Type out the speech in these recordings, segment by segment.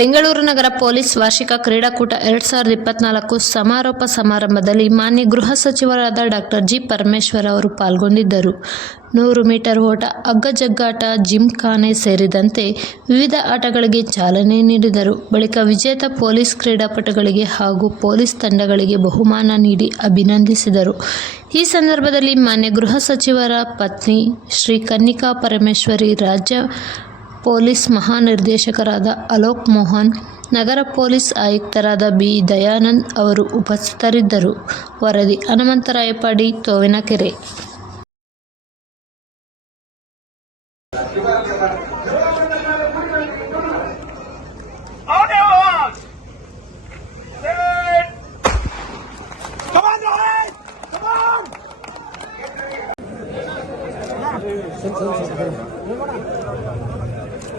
ಬೆಂಗಳೂರು ನಗರ police ವಾರ್ಷಿಕ ಕ್ರೀಡಾಕೂಟ ಎರಡ್ ಸಾವಿರದ ಇಪ್ಪತ್ನಾಲ್ಕು ಸಮಾರೋಪ ಸಮಾರಂಭದಲ್ಲಿ ಮಾನ್ಯ ಗೃಹ ಸಚಿವರಾದ ಡಾಕ್ಟರ್ ಜಿ ಪರಮೇಶ್ವರ್ ಅವರು ಪಾಲ್ಗೊಂಡಿದ್ದರು. ನೂರು ಮೀಟರ್ ಓಟ, ಅಗ್ಗಜಗ್ಗಾಟ ಜಿಮ್ಖಾನೆ ಸೇರಿದಂತೆ ವಿವಿಧ ಆಟಗಳಿಗೆ ಚಾಲನೆ ನೀಡಿದರು. ಬಳಿಕ ವಿಜೇತ ಪೊಲೀಸ್ ಕ್ರೀಡಾಪಟುಗಳಿಗೆ ಹಾಗೂ ಪೊಲೀಸ್ ತಂಡಗಳಿಗೆ ಬಹುಮಾನ ನೀಡಿ ಅಭಿನಂದಿಸಿದರು. ಈ ಸಂದರ್ಭದಲ್ಲಿ ಮಾನ್ಯ ಗೃಹ ಸಚಿವರ ಪತ್ನಿ ಶ್ರೀ ಕನ್ನಿಕಾ ಪರಮೇಶ್ವರಿ, ರಾಜ್ಯ ಪೊಲೀಸ್ ಮಹಾನಿರ್ದೇಶಕರಾದ ಅಲೋಕ್ ಮೋಹನ್ ನಗರ ಪೊಲೀಸ್ ಆಯುಕ್ತರಾದ ಬಿ. ದಯಾನಂದ್ ಅವರು ಉಪಸ್ಥಿತರಿದ್ದರು. ವರದಿ ಹನುಮಂತರಾಯಪಾಡಿ Tovinakere.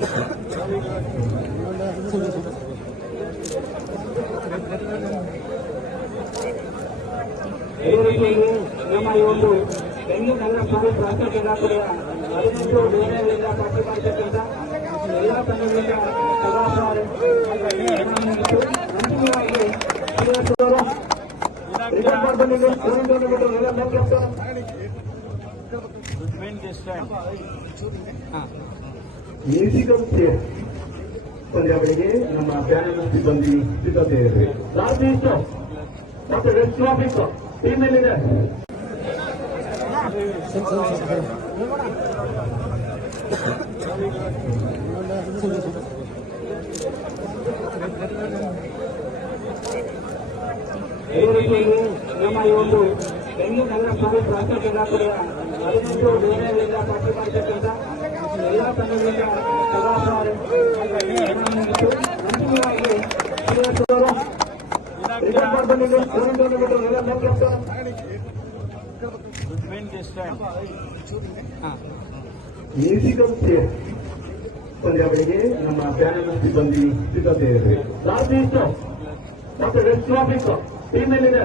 Audience! Set! Come on, guys! Come on! ಇವರಿಗೆ ನಮ್ಮ ಈ ಒಂದು ಬೆಂಗಳೂರು ನಗರ ಪೊಲೀಸ್ ರಾಷ್ಟ್ರ ಕ್ರೀಡಾಕೂಟದ ಹದಿನೆಂಟು ಬೇರೆಯವರಿಂದ ಪಾರ್ಟಿ ಮಾಡತಕ್ಕಂಥ ಎಲ್ಲ ತಂಡಗಳಿಂದ ಸದಾಚಾರ ಅಂತಿಮವಾಗಿ ಶ್ರೀನಿವಾಸವರು ರಿಟರ್ನ್ ಮಾಡ್ಬಂದಿದೆ ಗೋವಿಂದ ಬಿಟ್ಟು ಎಲ್ಲ ಚೇರ್ ಪಂದ್ಯಾವಳಿಗೆ ನಮ್ಮ ಬ್ಯಾನರ್ ಸಿಬ್ಬಂದಿ ಸಿದ್ಧತೆ ಇದೆ. ಲಾಸ್ಟ್ ಮತ್ತೆ ವೆಸ್ಟ್ ಆಫೀಸ್ ಟೀಮ್ ಎಲ್ಲಿದೆ? ನಮ್ಮ ಈ ಒಂದು ಬೆಂಗಳೂರು ಹದಿನೆಂಟು ಬೇರೆಯವರಿಂದ ತಂಡಗಳಿಂದ ಪಂದ್ಯಾವಳಿಗೆ ನಮ್ಮ ಸಿಬ್ಬಂದಿ ಸಿದ್ಧತೆ ಇದೆ ಲಾಸ್ಟ್ ಮತ್ತೆ ಆಫೀಸ್ ಟೀಮ್ ಎಲ್ಲಿದೆ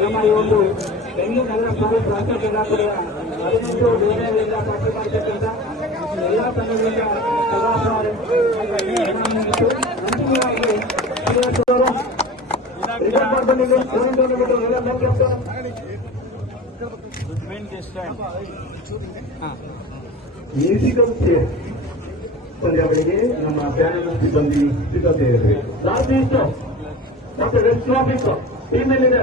ನಮ್ಮ ಈ ಒಂದು ಬೆಂಗಳೂರು ನಗರ ಪೊಲೀಸ್ ರಾಷ್ಟ್ರ ಕ್ರೀಡಾಕೂಟದ ಹದಿನೆಂಟು ಬೇರೆಯವರಿಂದ ಪಾರ್ಟಿ ಮಾಡತಕ್ಕಂಥ ಎಲ್ಲ ತಂಡಗಳಿಂದ ಸದಾಚಾರ ಅಂತಿಮವಾಗಿ ಶ್ರೀನಿವಾಸವರು ರಿಟರ್ನ್ ಮಾಡ್ಬಂದಿದೆ ಗೋವಿಂದ ಬಿಟ್ಟು ಎಲ್ಲ ಮುಖ್ಯಸ್ಥ ಮ್ಯೂಸಿಕಲ್ ಚೇರ್ ಪಂದ್ಯಾವಳಿಗೆ ನಮ್ಮ ಪ್ಯಾನಲ್ ಸಿಬ್ಬಂದಿ ಸಿದ್ಧತೆ ಇದೆ. ಡಾಕ್ಟರ್ ವೆಸ್ಟ್ ಆಫೀಸ್ ಟೀಮ್ ಎಲ್ಲಿದೆ